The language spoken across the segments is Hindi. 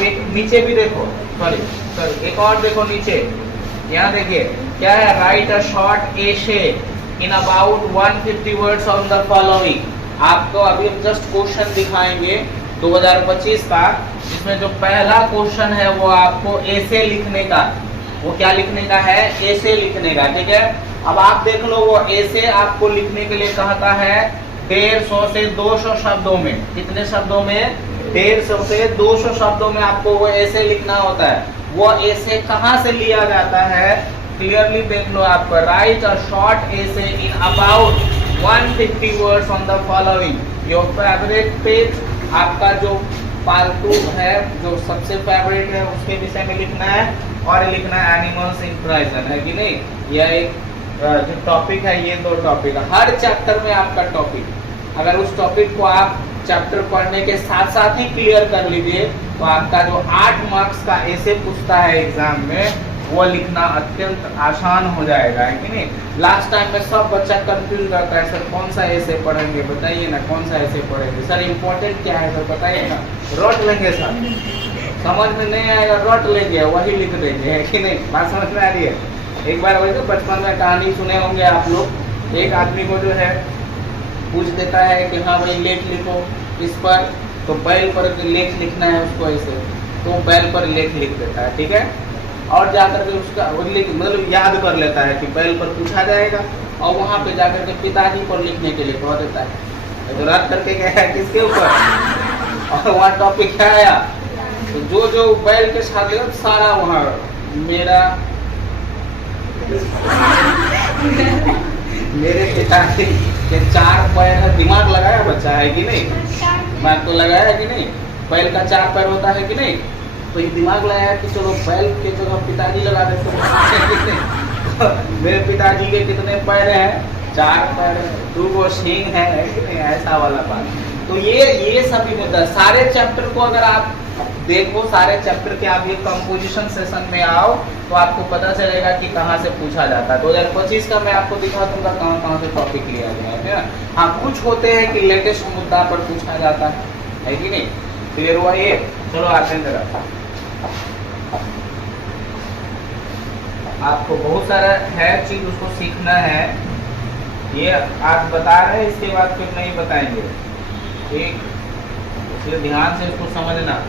अब एक नीचे भी देखो, सॉरी सॉरी एक और देखो नीचे, यहाँ देखिए क्या है, राइट अ शॉर्ट एशे in about 150 words on the following. आपको अभी हम जस्ट क्वेश्चन दिखाएंगे 2025 का, इसमें जो पहला क्वेश्चन है वो आपको एसे लिखने का, वो क्या लिखने का है, एसे लिखने का, ठीक है। अब आप देख लो वो एसे आपको लिखने के लिए कहता है 150 से 200 शब्दों में, कितने शब्दों में, 150 से 200 शब्दों में आपको वो एसे लिखना होता है। वो एसे कहाँ से लिया जाता है, क्लियरली देख लो आप, right a short essay in about 150 words on the following. Your favourite page, आपका जो पालतू है, जो सबसे फेवरेट है उसके विषय में लिखना है, और लिखना है एनिमल्स इन प्रेजेंट, है कि नहीं। यह एक जो टॉपिक है, ये दो टॉपिक है हर चैप्टर में आपका टॉपिक, अगर उस टॉपिक को आप चैप्टर पढ़ने के साथ साथ ही क्लियर कर लीजिए तो आपका जो 8 मार्क्स का ऐसे पूछता है एग्जाम में, वो लिखना अत्यंत आसान हो जाएगा, है कि नहीं। लास्ट टाइम में सब बच्चा कंफ्यूज रहता है, सर कौन सा ऐसे पढ़ेंगे बताइए ना, कौन सा ऐसे पढ़ेंगे सर, इम्पोर्टेंट क्या है सर बताइए ना, रट लेंगे सर, समझ में नहीं आएगा रट लेंगे, वही लिख देंगे, है कि नहीं, बात समझ में आ रही है। एक बार वही तो बचपन में कहानी सुने होंगे आप लोग, एक आदमी को जो है पूछ देता है कि हाँ भाई लेख लिखो इस पर, तो बैल पर लेख लिखना है उसको ऐसे, तो बैल पर लेख लिख देता है, ठीक है। और जाकर के उसका मतलब याद कर लेता है कि बैल पर पूछा जाएगा, और वहाँ पे जाकर के पिताजी पर लिखने के लिए कह देता है, तो रात करके गया है किसके ऊपर, और वहाँ टॉपिक क्या आया, तो जो बैल के साथ सारा वहाँ मेरा मेरे पिताजी के 4 पैर है, दिमाग लगाया बच्चा, है कि नहीं, दिमाग तो लगाया है कि नहीं, बैल का 4 पैर होता है कि नहीं, तो ये दिमाग लगाया कि चलो बैल के जगह पिताजी लगा देते हैं। मेरे पिताजी के कितने पैर हैं, 4 पैर, 2 सींग है कि नहीं, ऐसा वाला बात। तो ये सभी मुद्दा, सारे चैप्टर को अगर आप देखो, सारे चैप्टर के आप ये कंपोजिशन सेशन में आओ तो आपको पता चलेगा कि कहाँ से पूछा जाता है। 2025 का मैं आपको दिखा दूंगा कहाँ से टॉपिक लिया गया है ना। हाँ कुछ होते हैं कि लेटेस्ट मुद्दा पर पूछा जाता है कि नहीं, क्लियर हुआ ये। चलो आते हैं जरा, आपको बहुत सारा है चीज उसको सीखना है, ये आज बता रहे हैं, इसके बाद फिर नहीं बताएंगे, ठीक, इसलिए ध्यान से इसको समझना।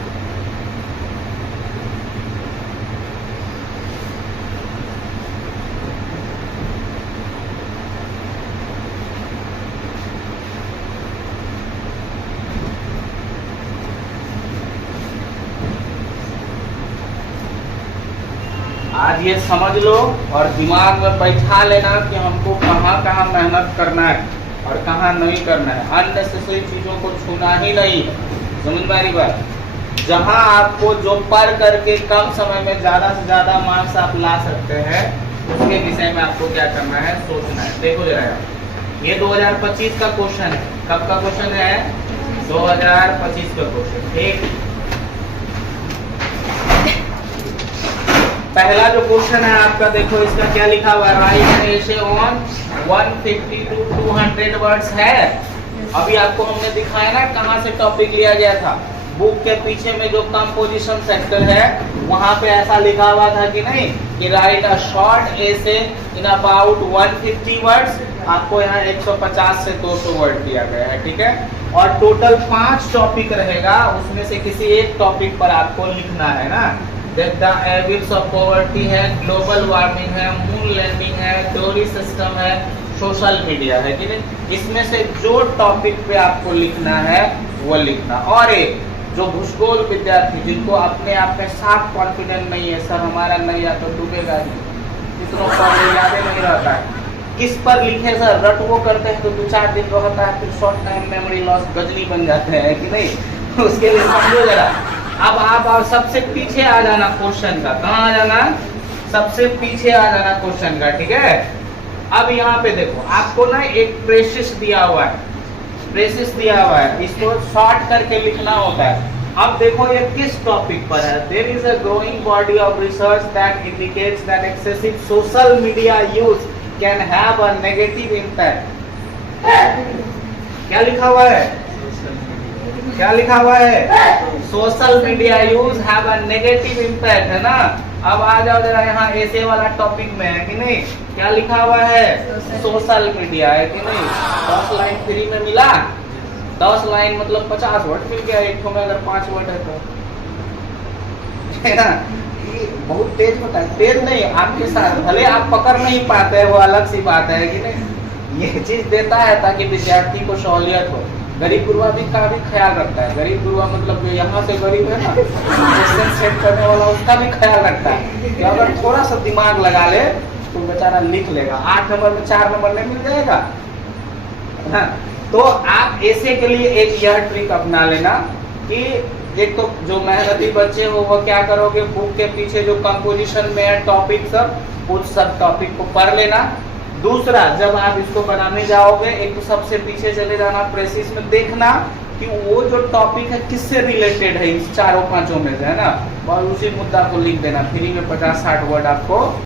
आज ये समझ लो और दिमाग में बैठा लेना कि हमको कहाँ कहाँ मेहनत करना है और कहाँ नहीं करना है, अननेसेसरी चीजों को छूना ही नहीं, समझ में आ रही बात। जहाँ आपको जो पढ़ करके कम समय में ज्यादा से ज्यादा मार्क्स आप ला सकते हैं, उसके विषय में आपको क्या करना है, सोचना है। देखो जरा, ये 2025 का क्वेश्चन है, कब का क्वेश्चन है, 2025 का क्वेश्चन, ठीक। पहला जो क्वेश्चन है आपका, देखो इसका क्या लिखा हुआ है, right essay on 150 to 200 words है। अभी आपको हमने दिखाया ना कहाँ से टॉपिक लिया गया था, बुक के पीछे में जो कंपोजिशन सेक्टर है वहाँ पे ऐसा लिखा हुआ था कि नहीं, कि right a short essay in about 150 words. आपको यहाँ 150 से 200 वर्ड दिया गया है, ठीक है। और टोटल 5 टॉपिक रहेगा, उसमें से किसी एक टॉपिक पर आपको लिखना है ना। द एविल्स ऑफ पॉवर्टी है, ग्लोबल वार्मिंग है, मून लैंडिंग है, डोरी सिस्टम है, सोशल मीडिया है कि नहीं। इसमें से जो टॉपिक पे आपको लिखना है वो लिखना। और एक जो भूगोल विद्यार्थी जिनको अपने आप में साफ कॉन्फिडेंस नहीं है, सर हमारा नहीं या तो डूबेगा नहीं, कितनों पर याद नहीं रहता है, किस पर लिखे सर, रट वो करते हैं तो 2-4 दिन रहता है, फिर short time memory loss Ghajini बन जाते हैं कि नहीं। उसके लिए समझो जरा। अब आप सबसे पीछे आ जाना क्वेश्चन का, कहाँ आ जाना, सबसे पीछे आ जाना क्वेश्चन का, ठीक है। अब यहाँ पे देखो आपको ना एक प्रेसिस दिया हुआ है, प्रेसिस दिया हुआ है, इसको शॉर्ट करके लिखना होता है। अब देखो ये किस टॉपिक पर है, there is a growing body of research that indicates that excessive social media use can have a negative impact. क्या लिखा हुआ है, क्या लिखा हुआ है? Social media use have a negative impact, है ना। अब आ जाओ जरा यहाँ ऐसे वाला टॉपिक में, है कि नहीं? क्या लिखा हुआ है? सोशल मीडिया, है कि नहीं? 10 लाइन फ्री में मिला। 10 लाइन मतलब 50 वर्ड मिल गया। एक में अगर 5 वर्ड है तो, है ना। ये बहुत तेज होता है। तेज नहीं, आपके साथ भले आप पकड़ नहीं पाते हैं, वो अलग सी बात है कि नहीं। ये चीज देता है ताकि विद्यार्थी को सहूलियत हो। गरीब गुरुआ भी का भी ख्याल रखता है। गरीब गुरुआ मतलब जो यहाँ से गरीब है ना, क्वेश्चन सेट करने वाला, उसका भी ख्याल रखता है कि अगर थोड़ा सा दिमाग लगा ले तो बेचारा लिख लेगा। 8 नंबर में 4 नंबर नहीं मिल जाएगा, है ना। तो आप ऐसे के लिए एक यह ट्रिक अपना लेना कि एक तो जो मेहनती बच्चे हो वो क्या करोगे, बुक के पीछे जो कंपोजिशन में है टॉपिक सब, उस सब टॉपिक को पढ़ लेना। दूसरा, जब आप इसको बनाने जाओगे, एक तो सबसे पीछे चले जाना, प्रेसिस में देखना कि वो जो टॉपिक है किससे रिलेटेड है, इस 4-5 में से, है ना। और उसी मुद्दा को लिख देना। फ्री में 50-60 वर्ड आपको